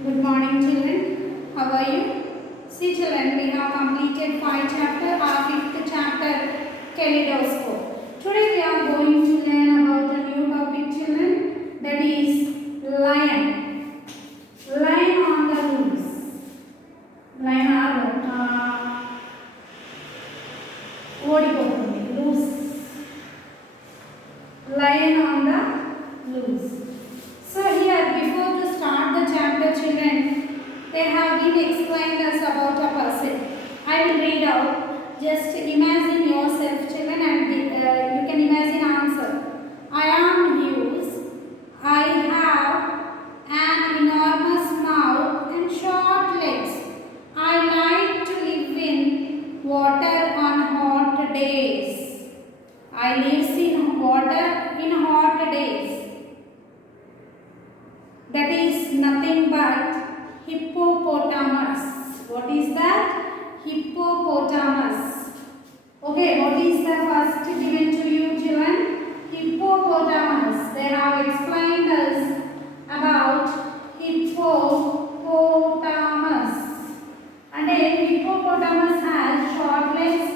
Good morning, children. How are you? See, children, we have completed 5 chapters. Our 5th chapter, Kaleidoscope. Today we are going to learn about a new topic, children. That is lion. Lion on the loose. Lion ఓడిపోతుంది loose. Lion on the loose. So here, before to start the chapter, children, they have been explained us about a person. I will read out. Just imagine yourself, children, and you can imagine answer. I am huge. I have an enormous mouth and short legs. I like to live in water on hot days. I live in water in hot days. That is nothing but hippopotamus. What is that? Hippopotamus. Okay, what is the first given to you, children? Hippopotamus. They have explained us about hippopotamus. And a hippopotamus has short legs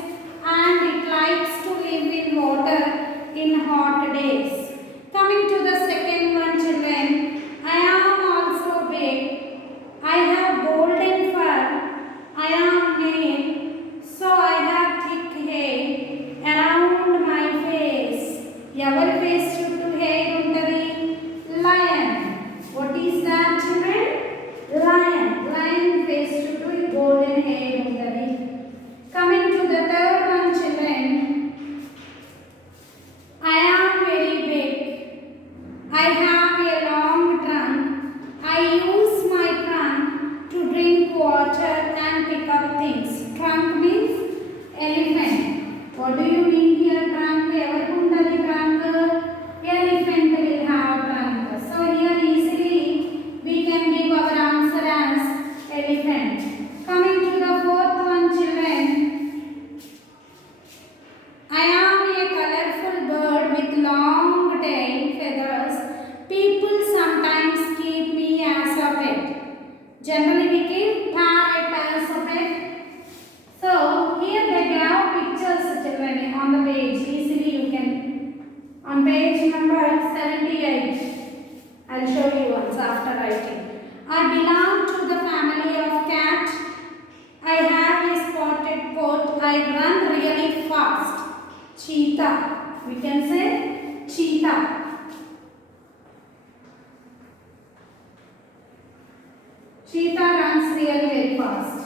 and it likes to live in water in hot days. Coming to the second one, children. I am also big. I have golden fur. I am male, so I have thick hair around my face. Every face చుట్టూ hair ఉంటది. Lion. What is that, children? Lion. Lion face చుట్టూ golden hair ఉంటది. Coming to the third one, children. I am very big. I have a long trunk. I use my trunk to drink water and pick up things. Trunk means elephant. What do you mean here, trunk? Evaru untadi trunk? Elephant will have trunk. So here easily we can give our answer as elephant. Coming to the fourth one, children. I am a colorful bird with long tail feathers. People sometimes keep me as a pet. Generally we keep parrot as a pet. So here they have pictures, children, on the page. Easily you can, on page number 78. I'll show you once after writing. I belong to the family of cat. I have a spotted coat. I run really fast. Cheetah. We can say cheetah. Cheetah runs really very fast.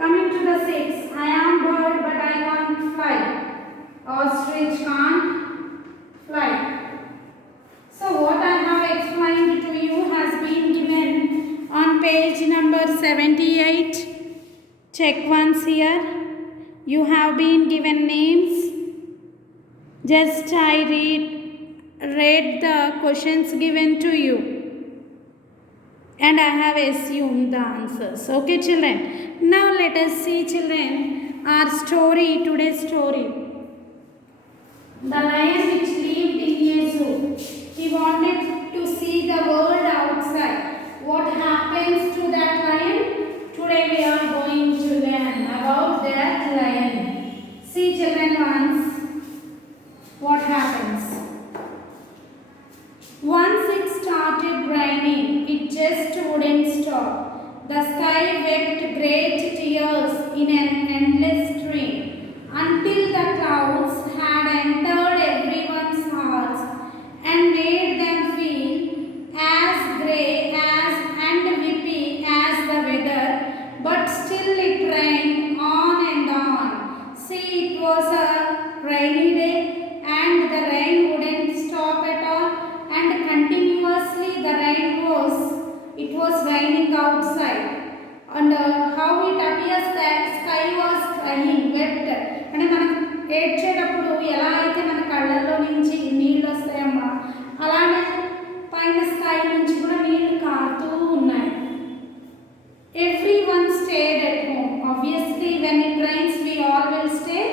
Coming to the sixth. I am bird but I can't fly. Ostrich can't fly. So what I have explained to you has been given on page number 78. Check once here. You have been given names. Just I read the questions given to you and I have assumed the answers. Okay, children. Now let us see, children, our story, today's story. The lion which lived in a zoo. He wanted to see the world outside. What happens to that lion? Today we are going to learn about that lion. See, children, once what happens. Once it started raining, it just wouldn't stop. The sky wept great tears in an endless stream until the clouds had entered everyone's hearts and made them feel as grey as and whippy as the weather, but still it rained on and on. See, it was a rainy day and the rain wouldn't stop at all, and continuously the rain was raining outside, and how it appears that sky was crying, wept. అంటే మనం ఏడ్చేటప్పుడు ఎలా అయితే మన కళ్ళల్లో నుంచి నీళ్ళు వస్తాయమ్మా, అలానే పైన స్కై నుంచి కూడా నీళ్లు కారుతూ ఉన్నాయి. Everyone stayed at home. Obviously when it rains we all will stay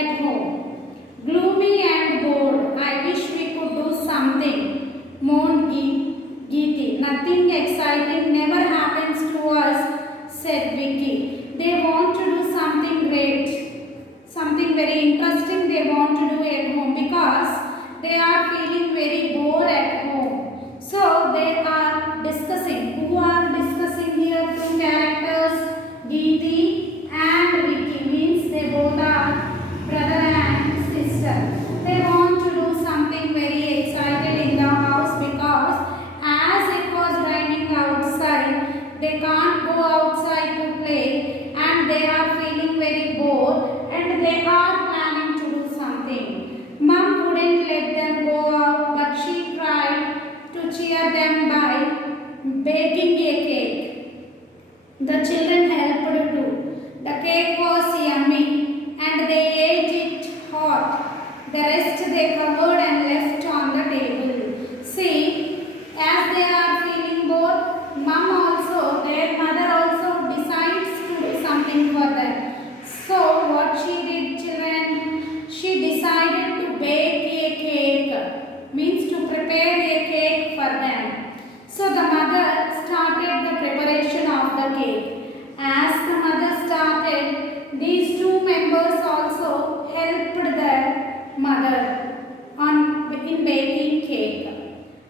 at home. Gloomy and bored. I wish we could do something, moaned Geeti. Nothing exciting never happens to us, said Vicky. They want to do something great, something very interesting they want to do at home because they are feeling very bored at home. So they are discussing. Who are discussing here? Two characters, Geeti and Vicky. Means they both are brother and sister. They want to do something very excited in the house because as it was raining outside, they can't go outside to play and they are feeling very bored and they are planning to do something. Mom wouldn't let them go out, but she tried to cheer them by baking a cake. The children helped too. The cake was yummy and they ate it hot. The rest they covered and left on the table. See, as they are feeling bored, their mother also decides to do something for them. So what she did, children? She decided to bake a cake, means to prepare a cake for them. So the mother started the preparation of the cake. As the mother started, these two members also helped their mother in baking cake.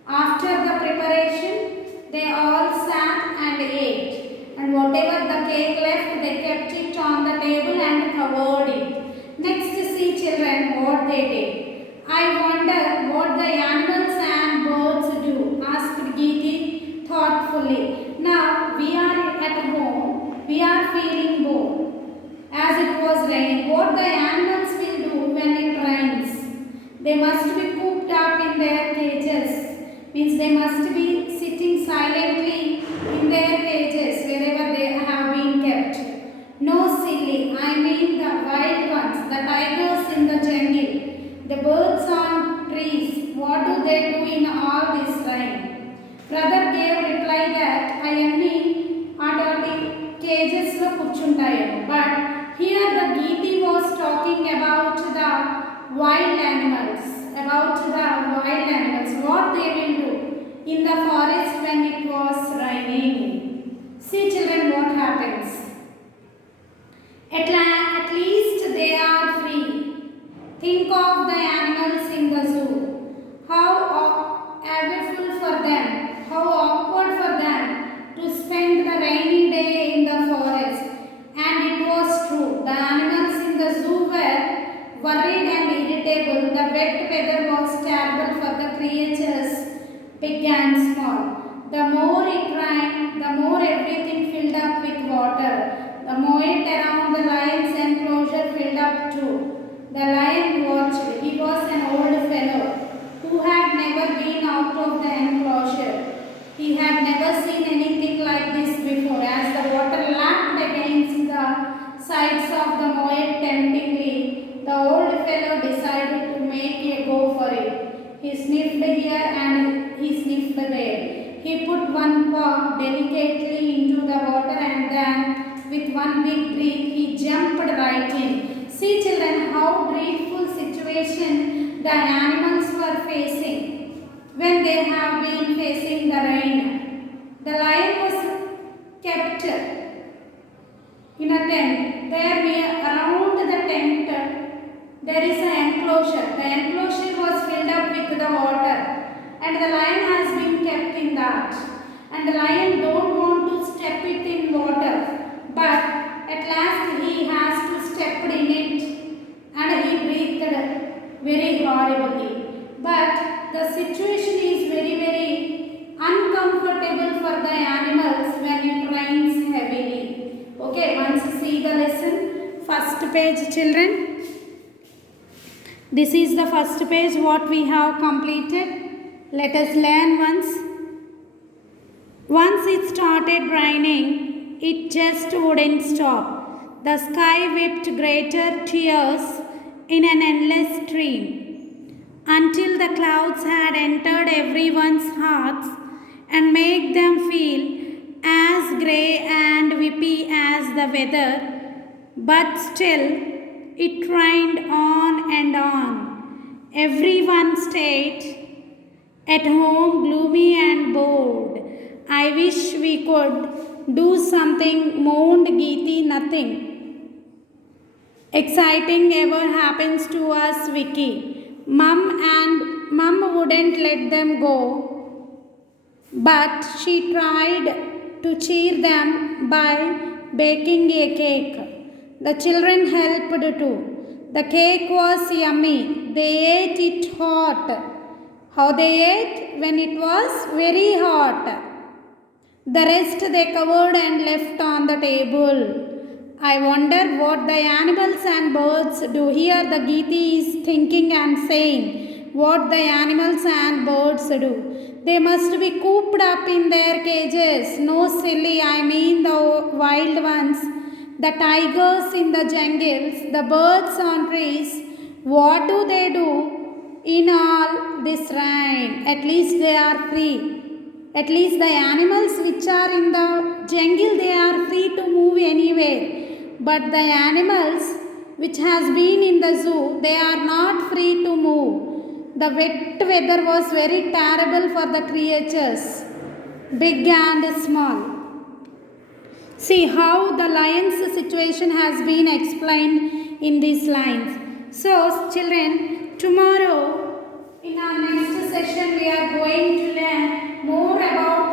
After the preparation, they all sat and ate. And whatever the cake left, they kept it on the table and covered it. Next, see children what they did. I wonder what the animals and birds do, asked Geeti thoughtfully. Now we are at home, we are feeling bored as it was raining. What the animals will do when it rains? They must be cooped up in their cages, means they must be sitting silently in their cages wherever they have been kept. No, silly, I mean the wild ones, the tigers in the jungle, the birds on trees. What do they do in all this rain? Brother gave reply that అవన్నీ అటువంటి cages లో కూర్చుంటాయేమో. But here the Geeti was talking about the wild animals. What they will do in the forest when it was raining. See children what happens. At least they are free. Think of the animals in the zoo. How awful for them, how awkward for them to spend the rainy day in the forest. And it was true. The animals in the zoo were worried and irritable. The wet weather was terrible for the creatures, big and small. The more it rained, the more everything filled up with water. The moat around the lion's enclosure filled up too. The lion watched. He was an old fellow who had never been out of the enclosure. He had never seen anything like this before. As the water lapped against the sides of the moat temptingly, the old fellow decided to make a go for it. He sniffed here and he sniffed there. He put one paw delicately into the water and then with one big breath he jumped right in. See children how dreadful situation the animals were facing when they have been facing the rain. The lion was kept in a tent. There around the tent there is an enclosure. The enclosure was filled up with the water and the lion has been kept in that. And the lion don't want to step it in water, but at last he has to step in it and he breathed very horribly. But the situation is very uncomfortable for the animals when it rains heavily. Okay, once see the lesson. First page children. This is the first page what we have completed. Let us learn once. Once it started raining, it just wouldn't stop. The sky wept greater tears in an endless stream until the clouds had entered everyone's hearts and made them feel as grey and whippy as the weather. But still, it rained on and on. Everyone stayed at home gloomy and bored. I wish we could do something, moaned Geeti. Nothing exciting ever happens to us, Vicky. Mum wouldn't let them go, but she tried to cheer them by baking a cake. The children helped too. The cake was yummy. They ate it hot. How they ate? When it was very hot. The rest they covered and left on the table. I wonder what the animals and birds do. Here the Geeti is thinking and saying what the animals and birds do. They must be cooped up in their cages. No, silly, I mean the wild ones. The tigers in the jungles, the birds on trees. What do they do in all this rain? At least they are free. At least the animals which are in the jungle, they are free to move anywhere. But the animals which has been in the zoo, they are not free to move. The wet weather was very terrible for the creatures, big and small. See how the lion's situation has been explained in these lines. So, children, tomorrow in our next session we are going to learn more about